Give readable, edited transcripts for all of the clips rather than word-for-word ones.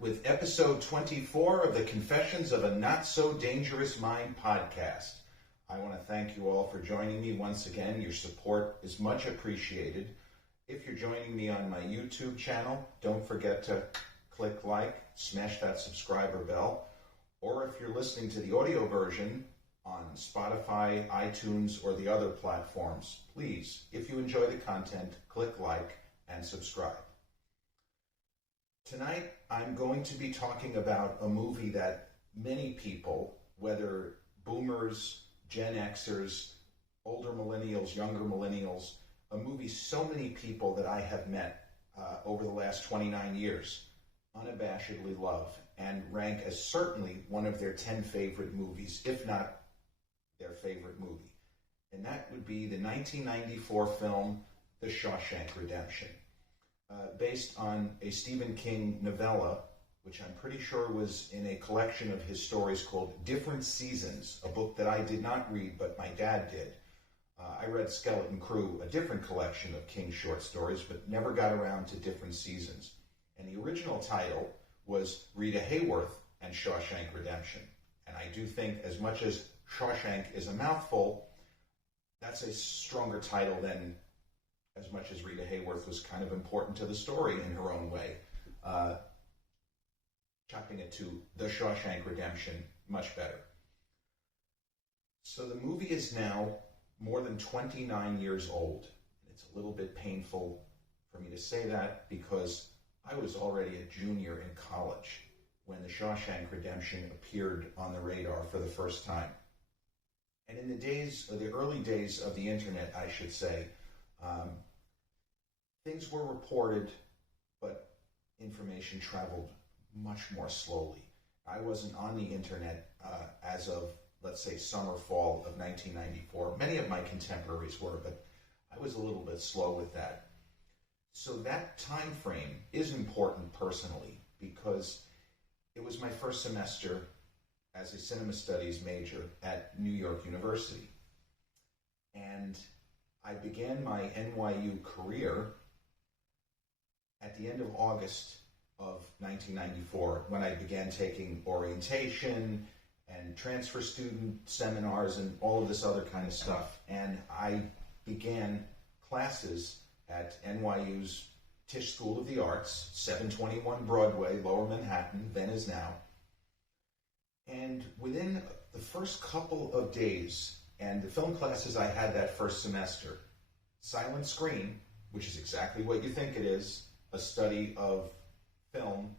with episode 24 of the Confessions of a Not So Dangerous Mind podcast. I want to thank you all for joining me once again. Your support is much appreciated. If you're joining me on my YouTube channel, don't forget to click like, smash that subscriber bell, or if you're listening to the audio version on Spotify, iTunes, or the other platforms, please, if you enjoy the content, click like and subscribe. Tonight, I'm going to be talking about a movie that many people, whether boomers, Gen Xers, older millennials, younger millennials, a movie so many people that I have met over the last 29 years unabashedly love and rank as certainly one of their 10 favorite movies, if not their favorite movie. And that would be the 1994 film, The Shawshank Redemption. Based on a Stephen King novella, which I'm pretty sure was in a collection of his stories called Different Seasons, a book that I did not read, but my dad did. I read Skeleton Crew, a different collection of King's short stories, but never got around to Different Seasons. And the original title was Rita Hayworth and Shawshank Redemption. And I do think, as much as Shawshank is a mouthful, that's a stronger title than as much as Rita Hayworth was kind of important to the story in her own way. Chopping it to The Shawshank Redemption, much better. So the movie is now more than 29 years old. It's a little bit painful for me to say that because I was already a junior in college when The Shawshank Redemption appeared on the radar for the first time. And in the early days of the internet, I should say, things were reported, but information traveled much more slowly. I wasn't on the internet as of, let's say, summer, fall of 1994. Many of my contemporaries were, but I was a little bit slow with that. So that time frame is important personally because it was my first semester as a cinema studies major at New York University. And I began my NYU career at the end of August of 1994 when I began taking orientation and transfer student seminars and all of this other kind of stuff. And I began classes at NYU's Tisch School of the Arts, 721 Broadway, Lower Manhattan, then is now. And within the first couple of days, and the film classes I had that first semester, silent screen, which is exactly what you think it is, a study of film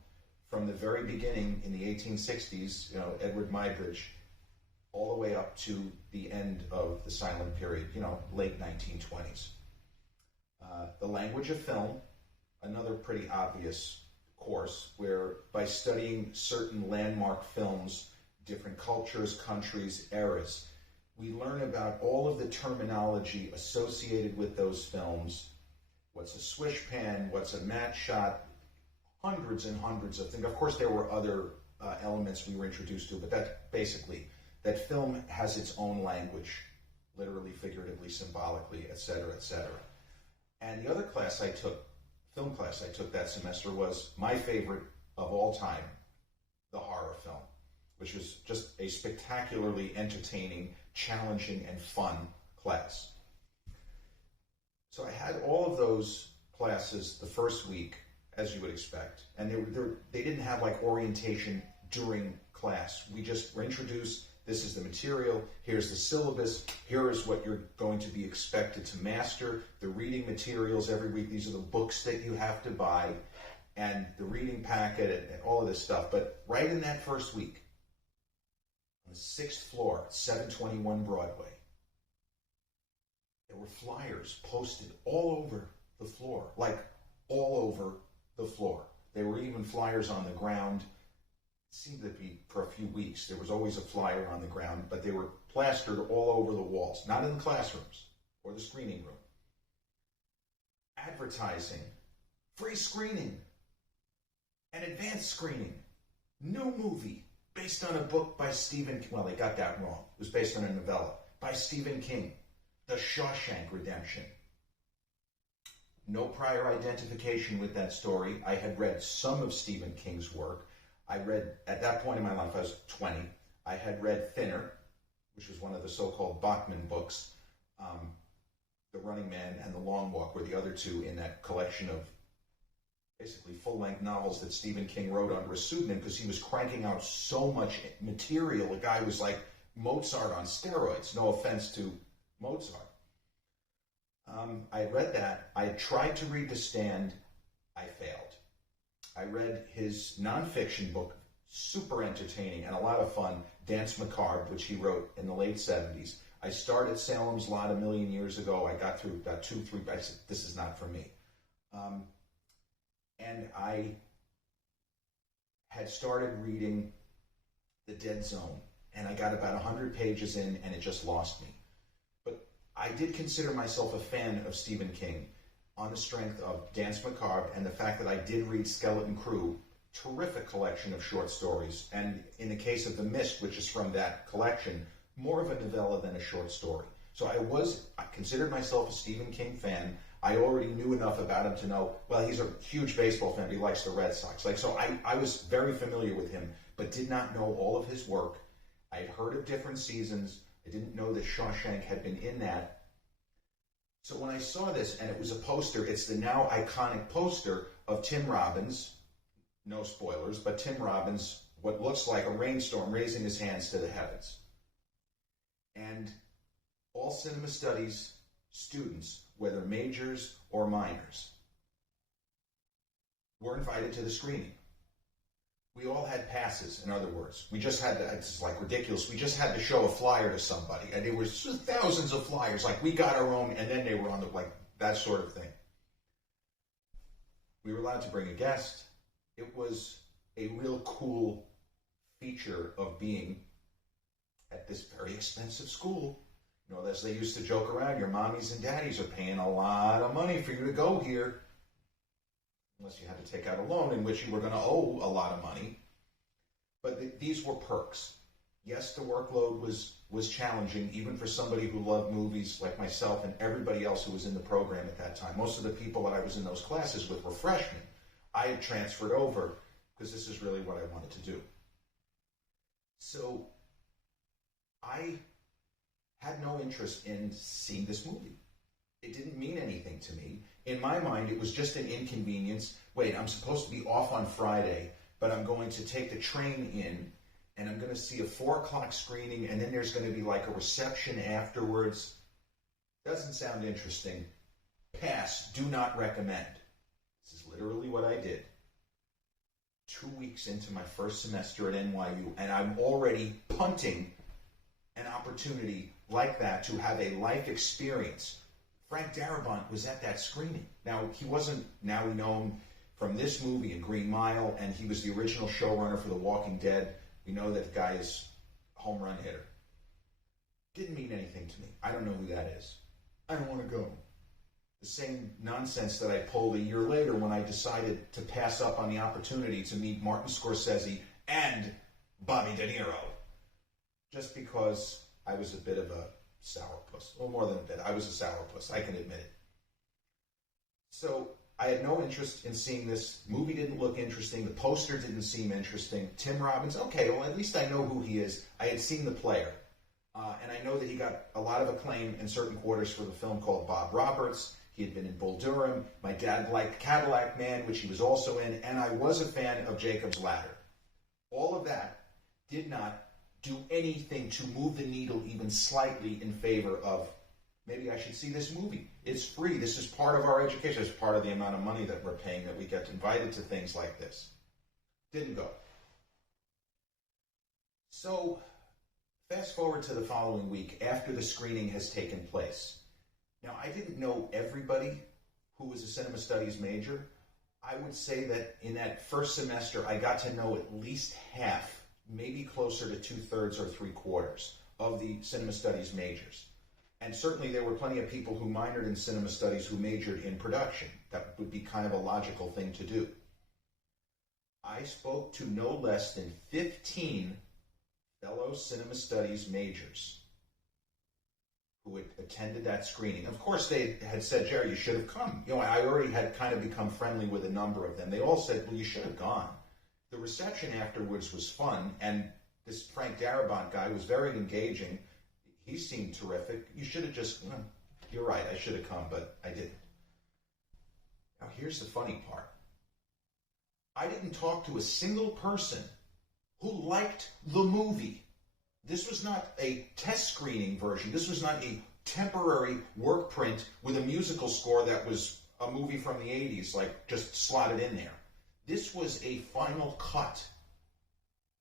from the very beginning in the 1860s, Edward Muybridge, all the way up to the end of the silent period, late 1920s. The language of film, another pretty obvious course where by studying certain landmark films, different cultures, countries, eras, we learn about all of the terminology associated with those films. What's a swish pan? What's a matte shot? Hundreds and hundreds of things. Of course, there were other elements we were introduced to, but that film has its own language, literally, figuratively, symbolically, etc., etc. And the other class I took, film class I took that semester, was my favorite of all time, the horror film, which was just a spectacularly entertaining, challenging, and fun class. So I had all of those classes the first week, as you would expect, and they didn't have like orientation during class. We just were introduced, this is the material, here's the syllabus, here is what you're going to be expected to master, the reading materials every week, these are the books that you have to buy, and the reading packet, and all of this stuff. But right in that first week, on the 6th floor, 721 Broadway, there were flyers posted all over the floor, like all over the floor. There were even flyers on the ground. It seemed to be for a few weeks. There was always a flyer on the ground, but they were plastered all over the walls, not in the classrooms or the screening room. Advertising, free screening, and advanced screening. New movie based on a book by Stephen King. Well, they got that wrong. It was based on a novella by Stephen King, The Shawshank Redemption. No prior identification with that story. I had read some of Stephen King's work, I read, at that point in my life, I was 20, I had read Thinner, which was one of the so-called Bachman books. The Running Man and The Long Walk were the other two in that collection of basically full-length novels that Stephen King wrote under a pseudonym because he was cranking out so much material. The guy was like Mozart on steroids. No offense to Mozart. I read that. I tried to read The Stand. I failed. I read his nonfiction book, super entertaining and a lot of fun, Danse Macabre, which he wrote in the late 70s. I started Salem's Lot a million years ago. I got through about 2-3. I said, this is not for me. And I had started reading The Dead Zone, and I got about 100 pages in, and it just lost me. But I did consider myself a fan of Stephen King on the strength of Danse Macabre and the fact that I did read Skeleton Crew, terrific collection of short stories, and in the case of The Mist, which is from that collection, more of a novella than a short story. So I considered myself a Stephen King fan. I already knew enough about him to know, well, he's a huge baseball fan. He likes the Red Sox. I was very familiar with him, but did not know all of his work. I had heard of different seasons. I didn't know that Shawshank had been in that. So when I saw this, and it was a poster, it's the now iconic poster of Tim Robbins, no spoilers, but Tim Robbins, what looks like a rainstorm, raising his hands to the heavens. And all cinema studies students, whether majors or minors, were invited to the screening. We all had passes, in other words. We just had to, it's like ridiculous, we just had to show a flyer to somebody. And there was thousands of flyers, like we got our own, and then they were on the, like, that sort of thing. We were allowed to bring a guest. It was a real cool feature of being at this very expensive school. You know, as they used to joke around, your mommies and daddies are paying a lot of money for you to go here. Unless you had to take out a loan in which you were going to owe a lot of money. But these were perks. Yes, the workload was challenging, even for somebody who loved movies like myself and everybody else who was in the program at that time. Most of the people that I was in those classes with were freshmen. I had transferred over because this is really what I wanted to do. So I had no interest in seeing this movie. It didn't mean anything to me. In my mind, it was just an inconvenience. Wait, I'm supposed to be off on Friday, but I'm going to take the train in, and I'm going to see a 4 o'clock screening, and then there's going to be like a reception afterwards. Doesn't sound interesting. Pass. Do not recommend. This is literally what I did. 2 weeks into my first semester at NYU, and I'm already punting an opportunity like that to have a life experience. Frank Darabont was at that screening. Now, he wasn't now known from this movie and Green Mile, and he was the original showrunner for The Walking Dead. We know that the guy is a home run hitter. Didn't mean anything to me. I don't know who that is. I don't want to go. The same nonsense that I pulled a year later when I decided to pass up on the opportunity to meet Martin Scorsese and Bobby De Niro. Just because I was a bit of a sourpuss. Well, more than a bit. I was a sourpuss. I can admit it. So I had no interest in seeing this. Movie didn't look interesting. The poster didn't seem interesting. Tim Robbins, okay, well, at least I know who he is. I had seen The Player. And I know that he got a lot of acclaim in certain quarters for the film called Bob Roberts. He had been in Bull Durham. My dad liked Cadillac Man, which he was also in. And I was a fan of Jacob's Ladder. All of that did not do anything to move the needle even slightly in favor of, maybe I should see this movie. It's free. This is part of our education. It's part of the amount of money that we're paying that we get invited to things like this. Didn't go. So, fast forward to the following week after the screening has taken place. Now, I didn't know everybody who was a cinema studies major. I would say that in that first semester, I got to know at least half, maybe closer to 2/3 or 3/4 of the cinema studies majors. And certainly there were plenty of people who minored in cinema studies who majored in production. That would be kind of a logical thing to do. I spoke to no less than 15 fellow cinema studies majors who had attended that screening. Of course, they had said, Jerry, you should have come. You know, I already had kind of become friendly with a number of them. They all said, well, you should have gone. The reception afterwards was fun, and this Frank Darabont guy was very engaging. He seemed terrific. You should have just, you're right, I should have come, but I didn't. Now here's the funny part. I didn't talk to a single person who liked the movie. This was not a test screening version. This was not a temporary work print with a musical score that was a movie from the 80s, like just slotted in there. This was a final cut.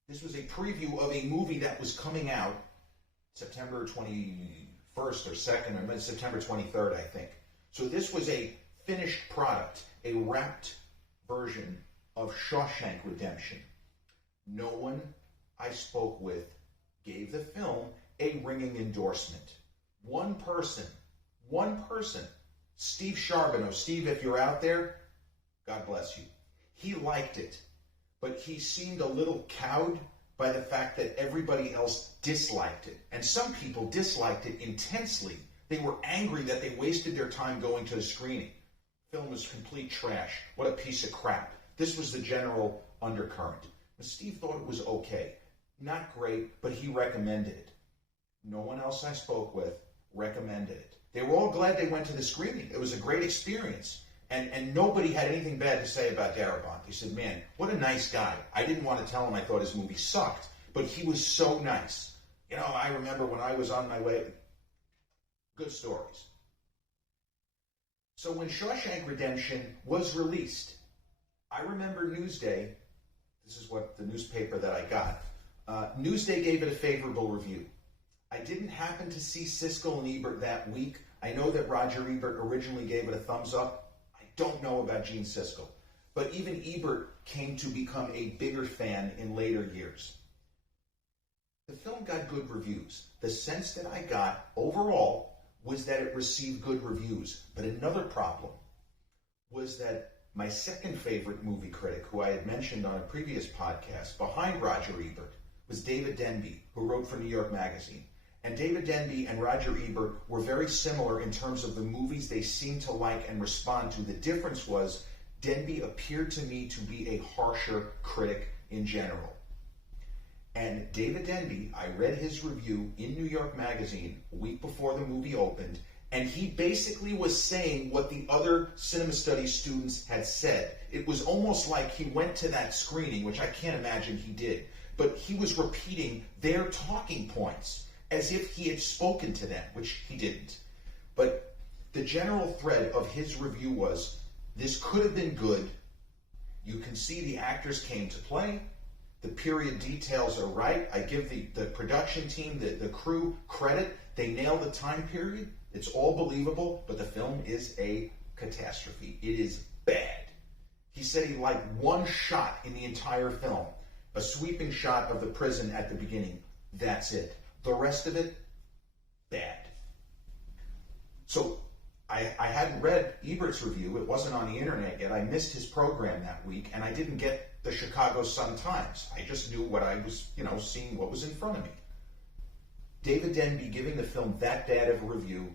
This was a preview of a movie that was coming out September 21st or 2nd, or September 23rd, I think. So this was a finished product, a wrapped version of Shawshank Redemption. No one I spoke with gave the film a ringing endorsement. One person, Steve Charbonneau. Steve, if you're out there, God bless you. He liked it, but he seemed a little cowed by the fact that everybody else disliked it. And some people disliked it intensely. They were angry that they wasted their time going to a screening. The film was complete trash. What a piece of crap. This was the general undercurrent. And Steve thought it was okay. Not great, but he recommended it. No one else I spoke with recommended it. They were all glad they went to the screening. It was a great experience. And nobody had anything bad to say about Darabont. They said, man, what a nice guy. I didn't want to tell him I thought his movie sucked, but he was so nice. You know, I remember when I was on my way. Good stories. So when Shawshank Redemption was released, I remember Newsday, this is what the newspaper that I got, Newsday gave it a favorable review. I didn't happen to see Siskel and Ebert that week. I know that Roger Ebert originally gave it a thumbs up. I don't know about Gene Siskel. But even Ebert came to become a bigger fan in later years. The film got good reviews. The sense that I got overall was that it received good reviews. But another problem was that my second favorite movie critic, who I had mentioned on a previous podcast, behind Roger Ebert, was David Denby, who wrote for New York Magazine. And David Denby and Roger Ebert were very similar in terms of the movies they seemed to like and respond to. The difference was Denby appeared to me to be a harsher critic in general. And David Denby, I read his review in New York Magazine a week before the movie opened, and he basically was saying what the other cinema studies students had said. It was almost like he went to that screening, which I can't imagine he did, but he was repeating their talking points as if he had spoken to them, which he didn't. But the general thread of his review was, this could have been good. You can see the actors came to play. The period details are right. I give the production team, the crew credit. They nailed the time period. It's all believable, but the film is a catastrophe. It is bad. He said he liked one shot in the entire film, a sweeping shot of the prison at the beginning. That's it. The rest of it, bad. So I hadn't read Ebert's review. It wasn't on the internet yet. I missed his program that week, and I didn't get the Chicago Sun-Times. I just knew what I was, seeing what was in front of me. David Denby giving the film that bad of a review,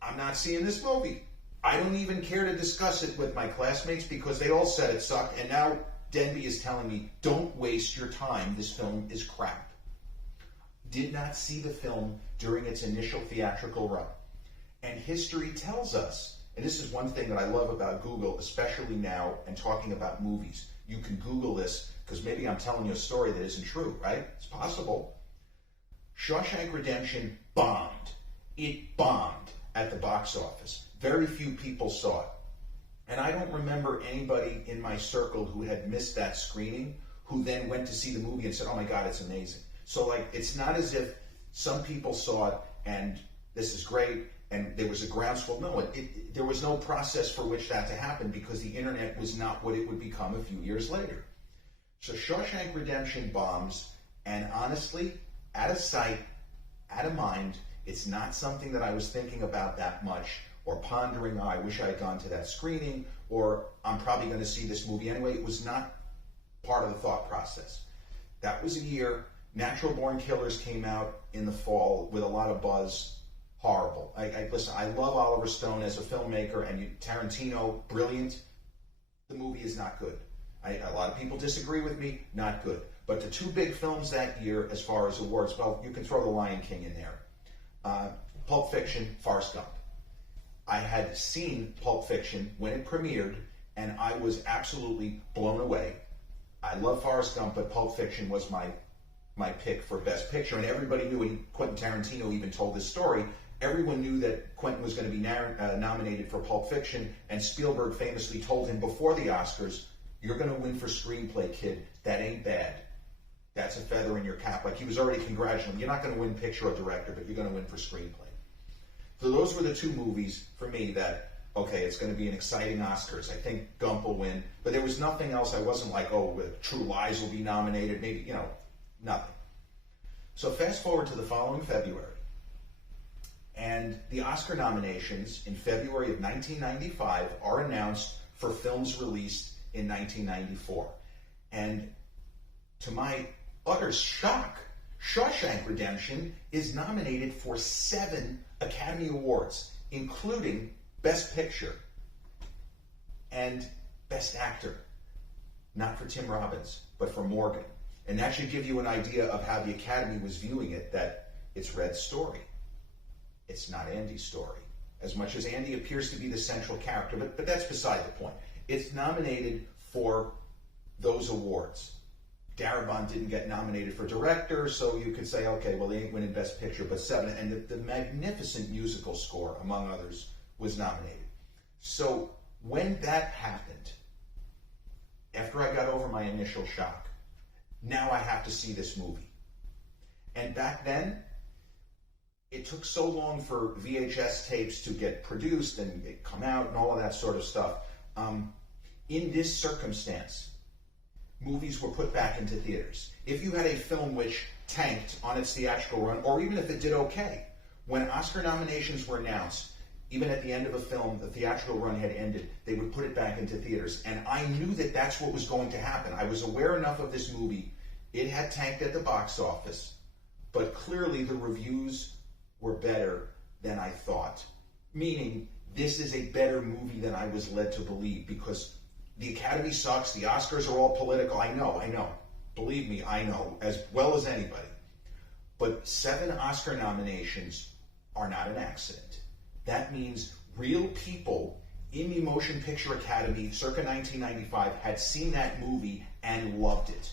I'm not seeing this movie. I don't even care to discuss it with my classmates because they all said it sucked, and now Denby is telling me, don't waste your time. This film is crap. Did not see the film during its initial theatrical run. And history tells us, and this is one thing that I love about Google, especially now, and talking about movies. You can Google this, because maybe I'm telling you a story that isn't true, right? It's possible. Shawshank Redemption bombed. It bombed at the box office. Very few people saw it. And I don't remember anybody in my circle who had missed that screening who then went to see the movie and said, oh my God, it's amazing. So it's not as if some people saw it and this is great and there was a groundswell. No, there was no process for which that to happen because the internet was not what it would become a few years later. So Shawshank Redemption bombs, and honestly, out of sight, out of mind, it's not something that I was thinking about that much or pondering, I wish I had gone to that screening, or I'm probably going to see this movie anyway. It was not part of the thought process. That was a year. Natural Born Killers came out in the fall with a lot of buzz. Horrible. Listen, I love Oliver Stone as a filmmaker, and Tarantino, brilliant. The movie is not good. A lot of people disagree with me, not good. But the two big films that year, as far as awards, well, you can throw The Lion King in there. Pulp Fiction, Forrest Gump. I had seen Pulp Fiction when it premiered, and I was absolutely blown away. I love Forrest Gump, but Pulp Fiction was my pick for Best Picture, and everybody knew, and Quentin Tarantino even told this story, everyone knew that Quentin was going to be nominated for Pulp Fiction, and Spielberg famously told him before the Oscars, "You're going to win for screenplay, kid. That ain't bad. That's a feather in your cap." Like, he was already congratulating him. You're not going to win picture or director, but you're going to win for screenplay. So those were the two movies for me that, okay, it's going to be an exciting Oscars. I think Gump will win, but there was nothing else. I wasn't like, oh, True Lies will be nominated. Maybe, nothing. So fast forward to the following February, and the Oscar nominations in February of 1995 are announced for films released in 1994. And to my utter shock, Shawshank Redemption is nominated for 7 Academy Awards, including Best Picture and Best Actor. Not for Tim Robbins, but for Morgan. And that should give you an idea of how the Academy was viewing it, that it's Red's story. It's not Andy's story. As much as Andy appears to be the central character, but that's beside the point. It's nominated for those awards. Darabont didn't get nominated for director, so you could say, okay, well, they ain't winning Best Picture, but 7. And the magnificent musical score, among others, was nominated. So when that happened, after I got over my initial shock, now I have to see this movie. And back then, it took so long for VHS tapes to get produced and come out and all of that sort of stuff. In this circumstance, movies were put back into theaters. If you had a film which tanked on its theatrical run, or even if it did okay, when Oscar nominations were announced, even at the end of a film, the theatrical run had ended, they would put it back into theaters. And I knew that that's what was going to happen. I was aware enough of this movie. It had tanked at the box office, but clearly the reviews were better than I thought. Meaning, this is a better movie than I was led to believe, because the Academy sucks, the Oscars are all political. I know. Believe me, I know, as well as anybody. But 7 Oscar nominations are not an accident. That means real people in the Motion Picture Academy circa 1995 had seen that movie and loved it.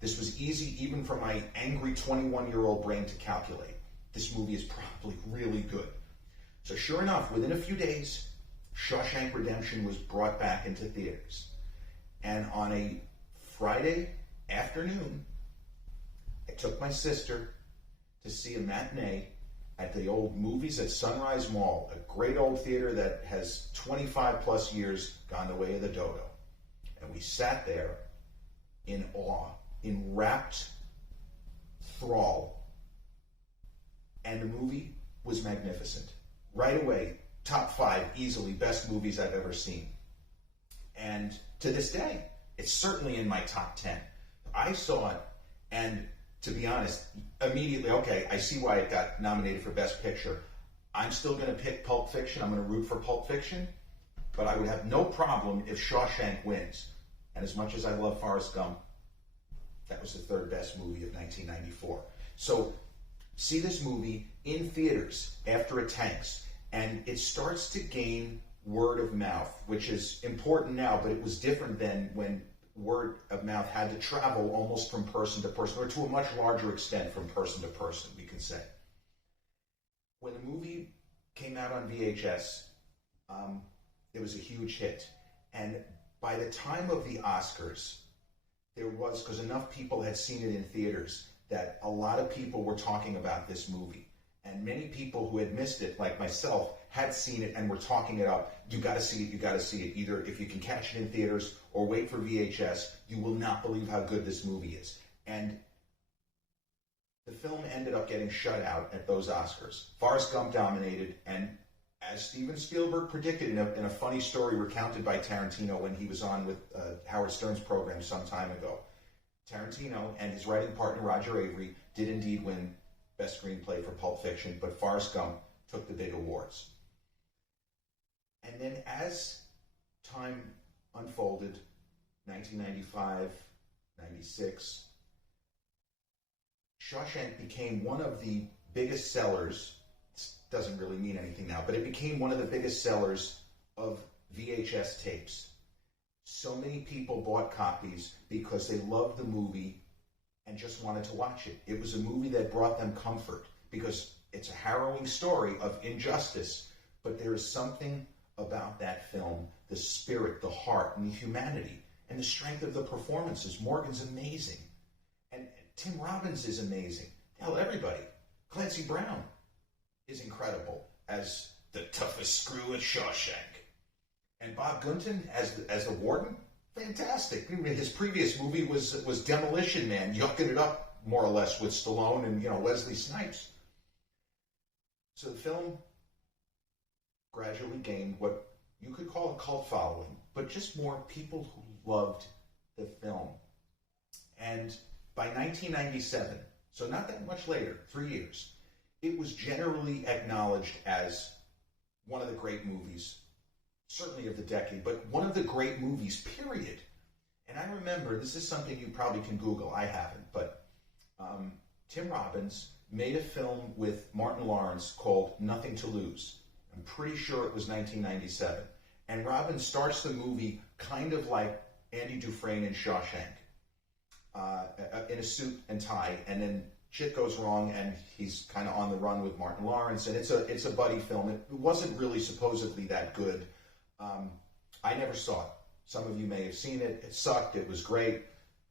This was easy even for my angry 21-year-old brain to calculate. This movie is probably really good. So sure enough, within a few days, Shawshank Redemption was brought back into theaters. And on a Friday afternoon, I took my sister to see a matinee at the old Movies at Sunrise Mall, a great old theater that has 25 plus years gone the way of the dodo. And we sat there in awe, in rapt thrall. And the movie was magnificent. Right away, top 5 easily best movies I've ever seen. And to this day, it's certainly in my top 10. I saw it, and to be honest, immediately, okay, I see why it got nominated for Best Picture. I'm still going to pick Pulp Fiction. I'm going to root for Pulp Fiction, but I would have no problem if Shawshank wins. And as much as I love Forrest Gump, that was the 3rd best movie of 1994. So see this movie in theaters after it tanks, and it starts to gain word of mouth, which is important now, but it was different then when word of mouth had to travel almost from person to person, or to a much larger extent from person to person, we can say. When the movie came out on VHS, it was a huge hit. And by the time of the Oscars, there was, because enough people had seen it in theaters, that a lot of people were talking about this movie. And many people who had missed it, like myself, had seen it and were talking it up. You got to see it, you got to see it. Either if you can catch it in theaters or wait for VHS, you will not believe how good this movie is. And the film ended up getting shut out at those Oscars. Forrest Gump dominated, and as Steven Spielberg predicted in a funny story recounted by Tarantino when he was on with Howard Stern's program some time ago, Tarantino and his writing partner Roger Avery did indeed win Best Screenplay for Pulp Fiction, but Forrest Gump took the big awards. And then as time unfolded, 1995, 96. Shawshank became one of the biggest sellers. This doesn't really mean anything now, but it became one of the biggest sellers of VHS tapes. So many people bought copies because they loved the movie and just wanted to watch it. It was a movie that brought them comfort because it's a harrowing story of injustice, but there is something about that film, the spirit, the heart, and the humanity, and the strength of the performances. Morgan's amazing. And Tim Robbins is amazing. Hell, everybody. Clancy Brown is incredible as the toughest screw at Shawshank. And Bob Gunton as the warden, fantastic. I mean, his previous movie was Demolition Man, yucking it up more or less with Stallone and Wesley Snipes. So the film gradually gained what you could call a cult following, but just more people who loved the film. And by 1997, so not that much later, 3 years, it was generally acknowledged as one of the great movies, certainly of the decade, but one of the great movies, period. And I remember, this is something you probably can Google, I haven't, but Tim Robbins made a film with Martin Lawrence called Nothing to Lose. I'm pretty sure it was 1997. And Robbins starts the movie kind of like Andy Dufresne in Shawshank, in a suit and tie, and then shit goes wrong and he's kind of on the run with Martin Lawrence, and it's a buddy film. It wasn't really supposedly that good. I never saw it. Some of you may have seen it. It sucked. It was great.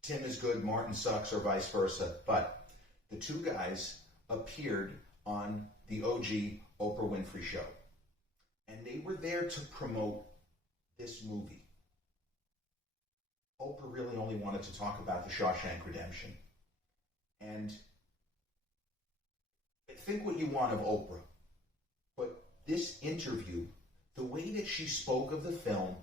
Tim is good, Martin sucks, or vice versa. But the two guys appeared on the OG Oprah Winfrey Show. And they were there to promote this movie. Oprah really only wanted to talk about the Shawshank Redemption. And think what you want of Oprah, but this interview, the way that she spoke of the film,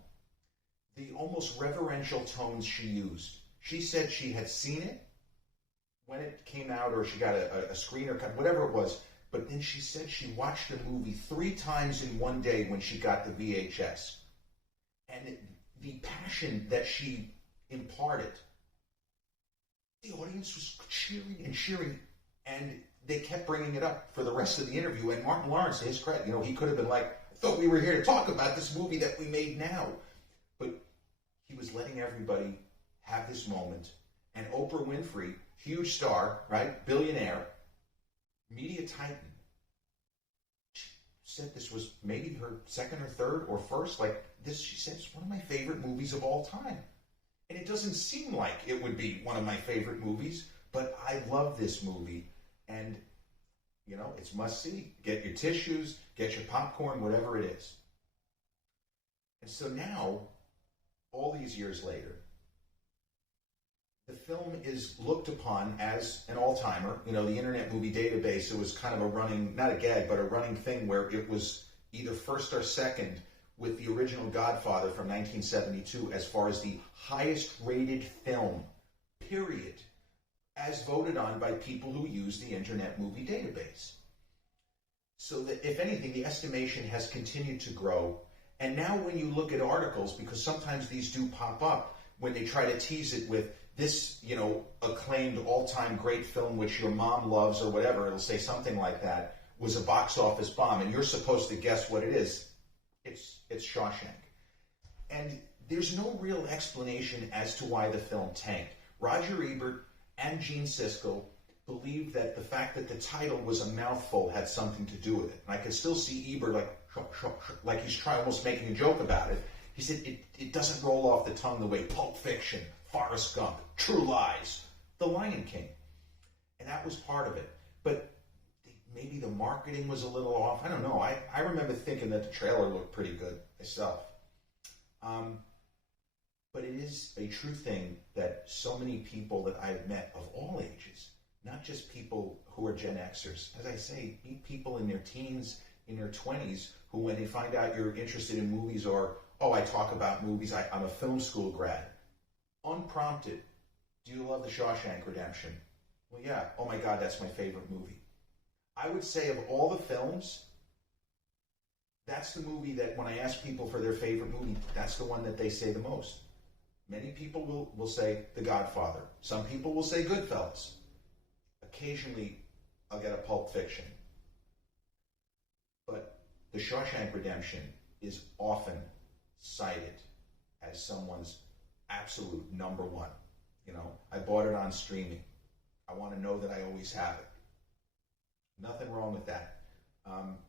the almost reverential tones she used. She said she had seen it when it came out, or she got a screener, whatever it was, but then she said she watched the movie 3 times in one day when she got the VHS. And the passion that she imparted, the audience was cheering and cheering, and they kept bringing it up for the rest of the interview. And Martin Lawrence, to his credit, he could have been like, I thought we were here to talk about this movie that we made now. But he was letting everybody have this moment. And Oprah Winfrey, huge star, right? Billionaire, media titan, she said this was maybe her second or third or first. Like this, she said, it's one of my favorite movies of all time. And it doesn't seem like it would be one of my favorite movies, but I love this movie. And, it's must-see. Get your tissues, get your popcorn, whatever it is. And so now, all these years later, the film is looked upon as an all-timer. The Internet Movie Database, it was kind of a running, not a gag, but a running thing where it was either first or second with the original Godfather from 1972 as far as the highest-rated film, period, as voted on by people who use the Internet Movie Database. So that, if anything, the estimation has continued to grow. And now when you look at articles, because sometimes these do pop up, when they try to tease it with this, acclaimed all-time great film which your mom loves or whatever, it'll say something like that, was a box office bomb, and you're supposed to guess what it is. It's Shawshank. And there's no real explanation as to why the film tanked. Roger Ebert and Gene Siskel believed that the fact that the title was a mouthful had something to do with it. And I could still see Ebert like he's trying, almost making a joke about it. He said it doesn't roll off the tongue the way Pulp Fiction, Forrest Gump, True Lies, The Lion King. And that was part of it. But maybe the marketing was a little off. I don't know. I remember thinking that the trailer looked pretty good myself. But it is a true thing that so many people that I've met of all ages, not just people who are Gen Xers, as I say, meet people in their teens, in their 20s, who when they find out you're interested in movies or, I talk about movies, I'm a film school grad. Unprompted, do you love The Shawshank Redemption? Well, yeah. Oh my God, that's my favorite movie. I would say of all the films, that's the movie that when I ask people for their favorite movie, that's the one that they say the most. Many people will say The Godfather. Some people will say Goodfellas. Occasionally, I'll get a Pulp Fiction. But The Shawshank Redemption is often cited as someone's absolute number one. You know, I bought it on streaming. I want to know that I always have it. Nothing wrong with that.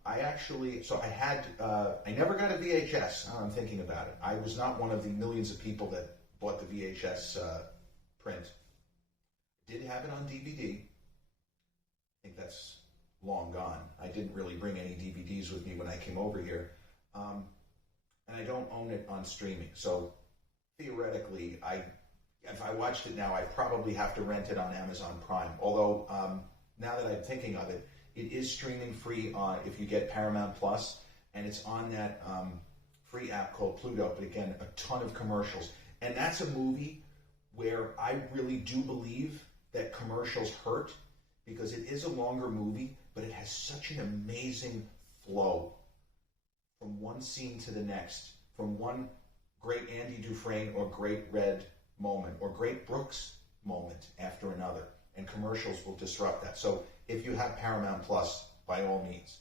I never got a VHS. Now I'm thinking about it. I was not one of the millions of people that bought the VHS print. Did have it on DVD. I think that's long gone. I didn't really bring any DVDs with me when I came over here. And I don't own it on streaming. So theoretically, if I watched it now, I'd probably have to rent it on Amazon Prime. Although, now that I'm thinking of it, it is streaming free if you get Paramount Plus, and it's on that free app called Pluto. But again, a ton of commercials. And that's a movie where I really do believe that commercials hurt, because it is a longer movie, but it has such an amazing flow from one scene to the next, from one great Andy Dufresne or great Red moment or great Brooks moment after another. And commercials will disrupt that. So if you have Paramount Plus, by all means.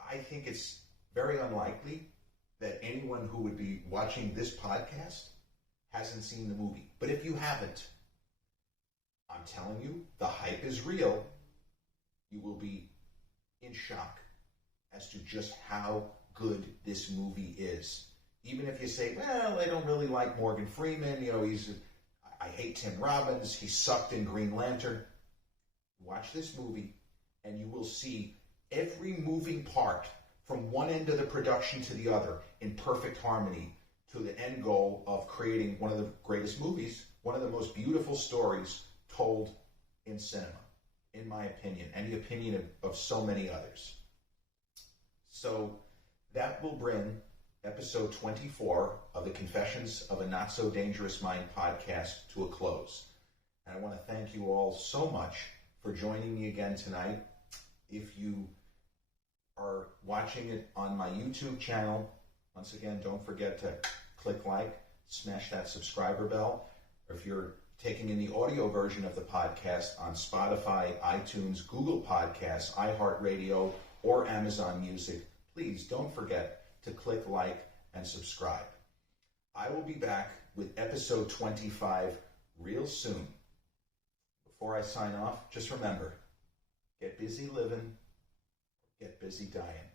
I think it's very unlikely that anyone who would be watching this podcast hasn't seen the movie. But if you haven't, I'm telling you, the hype is real. You will be in shock as to just how good this movie is. Even if you say, well, I don't really like Morgan Freeman, you know, I hate Tim Robbins, he sucked in Green Lantern. Watch this movie and you will see every moving part from one end of the production to the other in perfect harmony to the end goal of creating one of the greatest movies, one of the most beautiful stories told in cinema, in my opinion, and the opinion of so many others. So that will bring episode 24 of the Confessions of a Not So Dangerous Mind podcast to a close. And I want to thank you all so much for joining me again tonight. If you are watching it on my YouTube channel, once again, don't forget to click like, smash that subscriber bell. Or if you're taking in the audio version of the podcast on Spotify, iTunes, Google Podcasts, iHeartRadio, or Amazon Music, please don't forget to click like and subscribe. I will be back with episode 25 real soon. Before I sign off, just remember, get busy living, get busy dying.